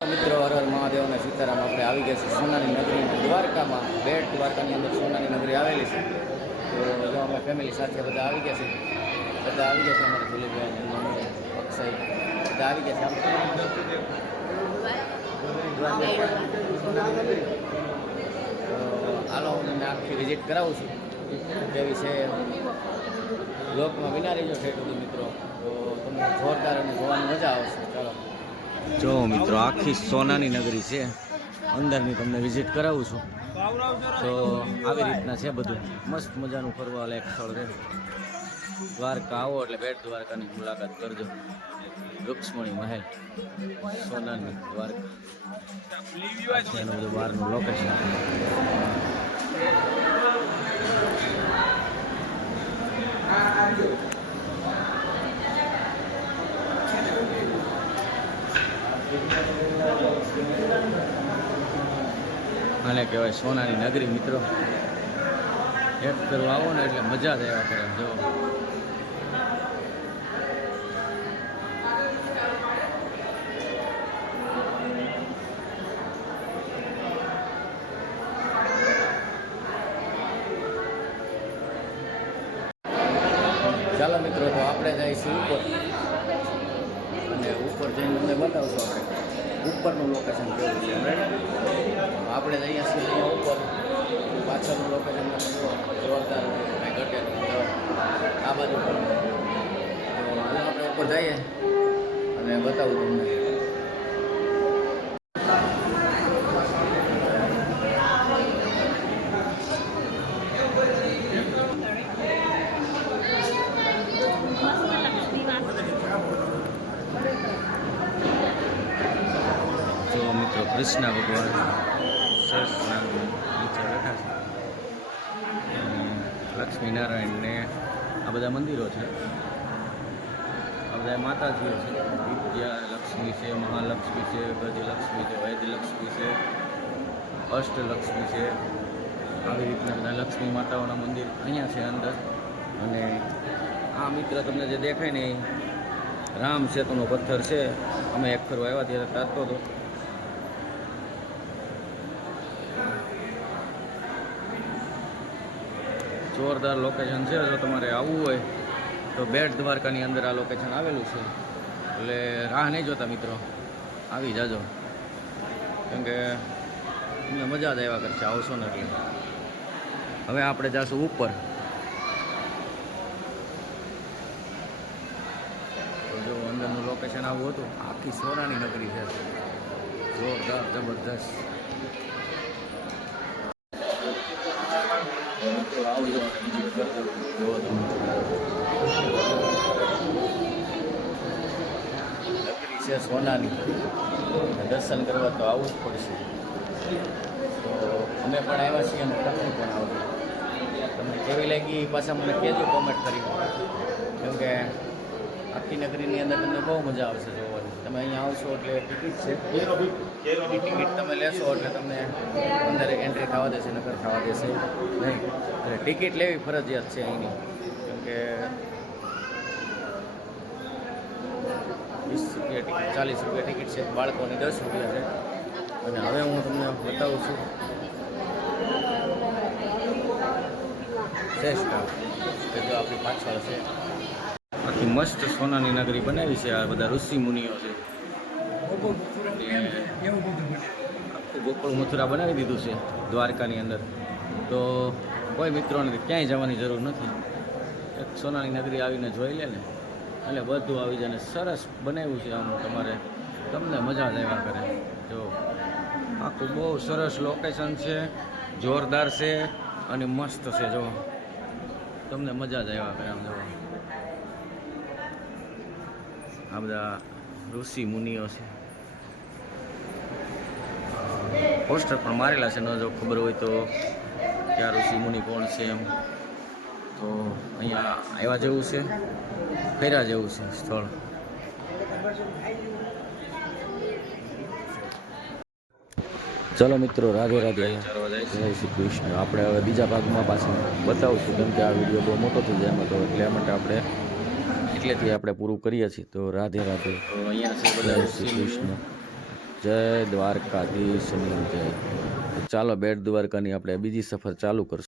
મિત્રો હર હર મહાદેવના સીતારામ આપણે આવી ગયા છે સોનાની નગરી દ્વારકામાં. બેટ દ્વારકાની અંદર સોનાની નગરી આવેલી છે. તો જો અમે ફેમિલી સાથે બધા આવી ગયા છે. અમારા દિલીપભાઈ, અક્ષય બધા આવી ગયા છે. હાલો હું તમને આખી વિઝિટ કરાવું છું. તે વિશે બ્લોગમાં વિના રહીજો છે મિત્રો. તો તમને જોરદાર અને જોવાની મજા આવશે. ચાલો જો મિત્રો, આખી સોનાની નગરી છે. અંદરની તમને વિઝિટ કરાવું છું. તો આવી રીતના છે બધું. મસ્ત મજાનું ફરવા લાયક સ્થળ છે. દ્વારકા આવો એટલે બેટ દ્વારકાની મુલાકાત કરજો. રૂક્ષ્મણી મહેલ, સોનાની દ્વારકા છે એનું બધું બહારનું લોકેશન. આને કહેવાય સોનાની નગરી મિત્રો. એક કરવા આવો ને એટલે મજા જ આવ્યા કરે. જો ચાલો મિત્રો, તો આપણે જઈશું ઉપર અને ઉપર જઈને તમને બતાવશું આપણે ઉપરનું લોકેશન કેવું છે. આપણે જઈએ છીએ અહીંયા ઉપર. પાછળનું લોકેશન જોરદાર ઘટે આ બાજુ પર. તો આપણે ઉપર જઈએ અને બતાવું તમને. જો મિત્રો, કૃષ્ણ ભગવાન સરસના નીચે બેઠા છે. લક્ષ્મીનારાયણને આ બધા મંદિરો છે. આ બધા માતાજીઓ છે. વિદ્યા લક્ષ્મી છે, મહાલક્ષ્મી છે, ગજલક્ષ્મી છે, વૈદ્યલક્ષ્મી છે, અષ્ટલક્ષ્મી છે. આવી રીતના બધા લક્ષ્મી માતાઓના મંદિર અહીંયા છે અંદર. અને આ મિત્ર તમને જે દેખાય ને એ રામ સેતુનો પથ્થર છે. અમે એક ફરવા આવ્યા ત્યારે તારતો હતો. જોરદાર લોકેશન છે. જો તમારે આવવું હોય તો બેટ દ્વારકાની અંદર આ લોકેશન આવેલું છે. એટલે રાહ નહીં જોતા મિત્રો, આવી જાજો. કેમ કે તમને મજા જ આવ્યા કરશે આવશો ને એટલે. હવે આપણે જઈશું ઉપર. તો જો અંદરનું લોકેશન આવું હતું. આખી સોનાની નગરી છે. જોરદાર, જબરદસ્ત. આવજો નગરી છે સોનાની. દર્શન કરવા તો આવવું જ પડશે. તો અમે પણ આવ્યા છીએ અને તમે પણ આવજો. તમને કેવી લાગી પાછા મને કહેજો કોમેન્ટ કરી. કેમ કે આખી નગરીની અંદર તમને બહુ મજા આવશે જોવાની. તમે અહીંયા આવશો એટલે ટિકિટ છે. ટિકિટ તમે લેશો એટલે તમને અંદર એન્ટ્રી થવા દેશે, નકર થવા દેશે નહીં. એટલે ટિકિટ લેવી ફરજિયાત છે અહીંની. કેમ કે 20 રૂપિયા ટિકિટ, 40 રૂપિયા ટિકિટ છે. બાળકોની 10 રૂપિયા છે. અને હવે હું તમને બતાવું છું શ્રેષ્ઠ કે જો આપણી પાછળ છે. આખી મસ્ત સોનાની નગરી બનાવી છે. આ બધા ઋષિ મુનિઓ છે. આખું ગોકુળ મથુરા બનાવી દીધું છે દ્વારકાની અંદર. તો કોઈ મિત્રોને ક્યાંય જવાની જરૂર નથી. એક સોનાની નગરી આવીને જોઈ લે ને એટલે બધું આવી જાય. સરસ બનાવ્યું છે. આમ તમને મજા જ આવ્યા કરે. જો આખું બહુ સરસ લોકેશન છે. જોરદાર છે અને મસ્ત છે. જો તમને મજા જ આવ્યા કરે. આમ જો આ બધા ઋષિ મુનિઓ છે. પોસ્ટર પણ મારેલા છે. ન જો ખબર હોય તો કે આ ઋષિ મુનિ કોણ છે એમ. તો અહીંયા આવ્યા જેવું છે, ફેરા જેવું છે સ્થળ. ચલો મિત્રો, રાધે રાધે, જય શ્રી કૃષ્ણ. આપણે હવે બીજા ભાગમાં પાછું બતાવશું. કેમ કે આ વિડીયો બહુ મોટો થઈ જાય એમાં. તો એટલે માટે આપણે એટલેથી આપણે પૂરું કરીએ છીએ. તો રાધે રાધે. તો અહીંયા છે બધા શ્રી કૃષ્ણ. જય દ્વારકાધીશની જય. ચાલો બેટ દ્વારકાની આપણે બીજી સફર ચાલુ કરશું.